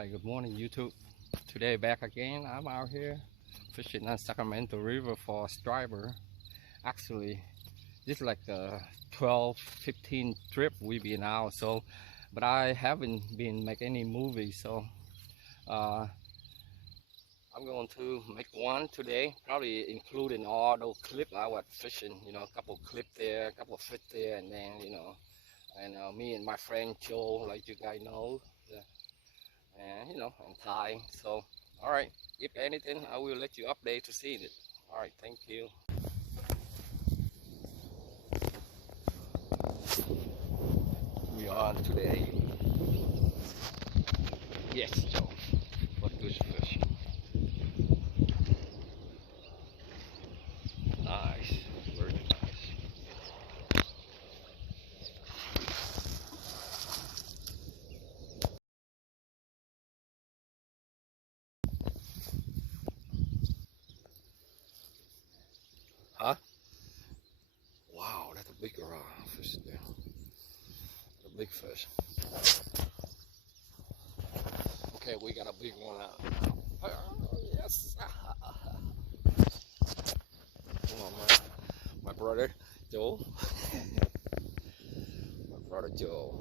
Hi, good morning YouTube. Today back again. I'm out here fishing on Sacramento River for striper. Actually, this is like a 12-15 trip we've been out. But I haven't been make any movies. Uh, I'm going to make one today, probably including all those clips I was fishing. A couple clip there, a couple fish there, and then and me and my friend Joe, like you guys know. And I'm Thai. So all right, if anything I will let you update to see it. All right, thank you. We are today. Yes, Joe, what good fish. Nice, very nice. Huh? Wow, that's a big fish there. A big fish. Okay, we got a big one out. Oh, yes. Come on, my brother Joe. My brother Joe.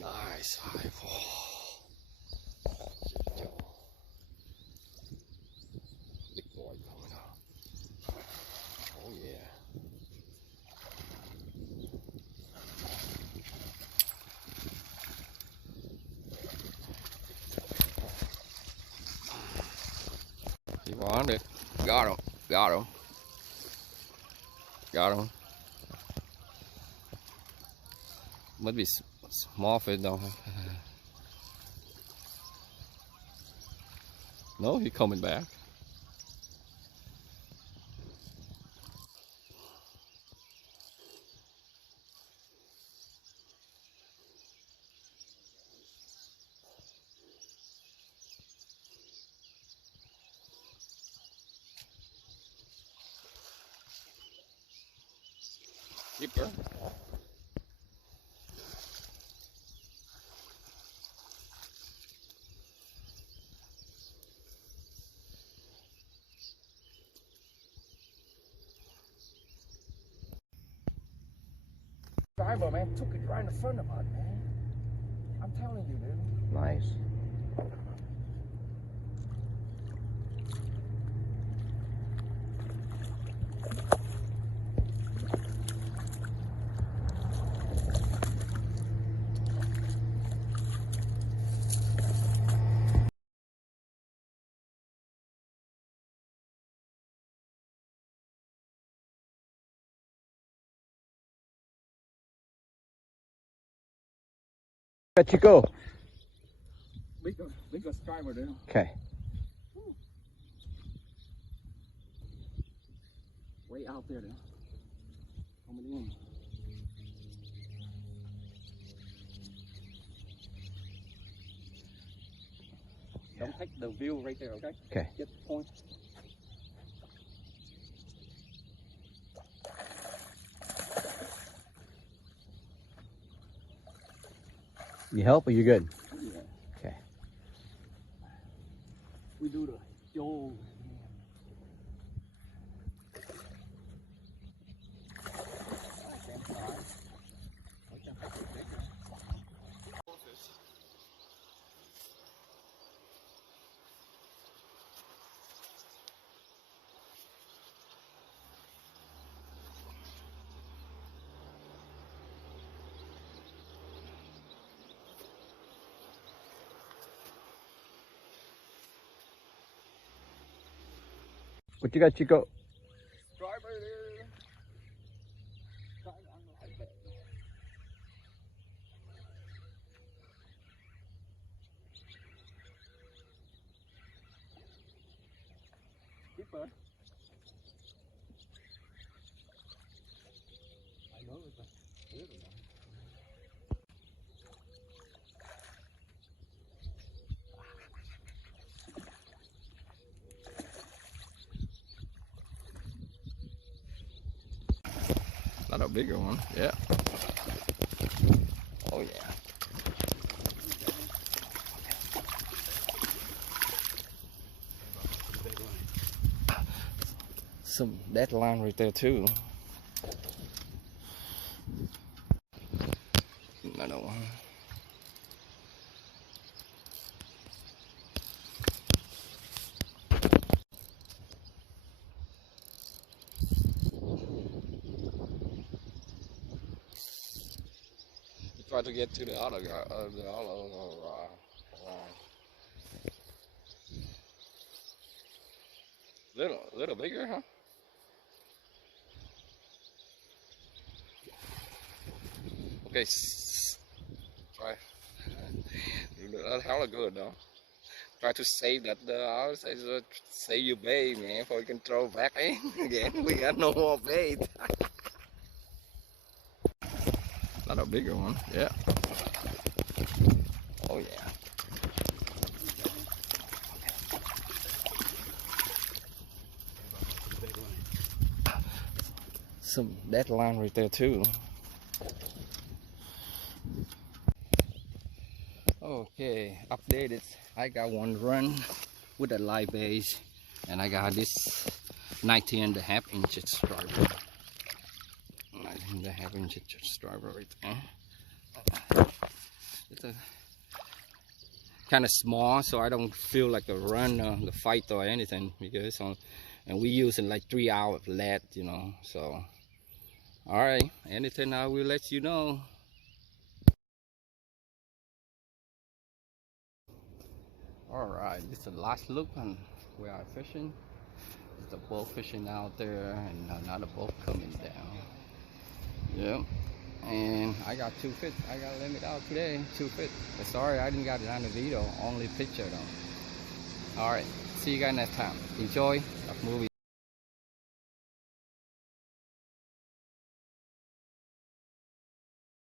Nice. Joe. Big boy coming out. Oh yeah. He wanted it. Got him. Got him. Got him. Must be small fish though. No, he coming back. Keeper. Driver, man, took it right in front of us, man. I'm telling you, dude. Nice. Let you go. Big striper, dude. Okay. Way out there, dude. Coming in. Don't take the view right there, okay? Okay. Get the point. You help or you good? Yeah. Okay. We do the old. What you got, Chico? Striper there. Keeper. I know it's a little one. Not a bigger one, yeah. Oh yeah. Some dead line right there too. Another one. Try to get to the other guy, little bigger, huh? Okay, try. That's hella good though. Try to save that. I would say save your bait, man, before you can throw back in again. We got no more bait. Not a bigger one, yeah. Oh yeah. Some dead line right there too. Okay, updated. I got one run with a live base, and I got this 19.5 inches striper. 19.5 inches striper right there. It's a kind of small, so I don't feel like a run, the fight or anything, because and we using like 3 hours lead, you know. So, all right, anything I will let you know. Alright, this is the last look on where I'm fishing. There's a boat fishing out there and another boat coming down. Yep. And I got 2 fish. I got limit out today, 2 fish. But sorry, I didn't got it on the video, only picture though. Alright, see you guys next time. Enjoy the movie.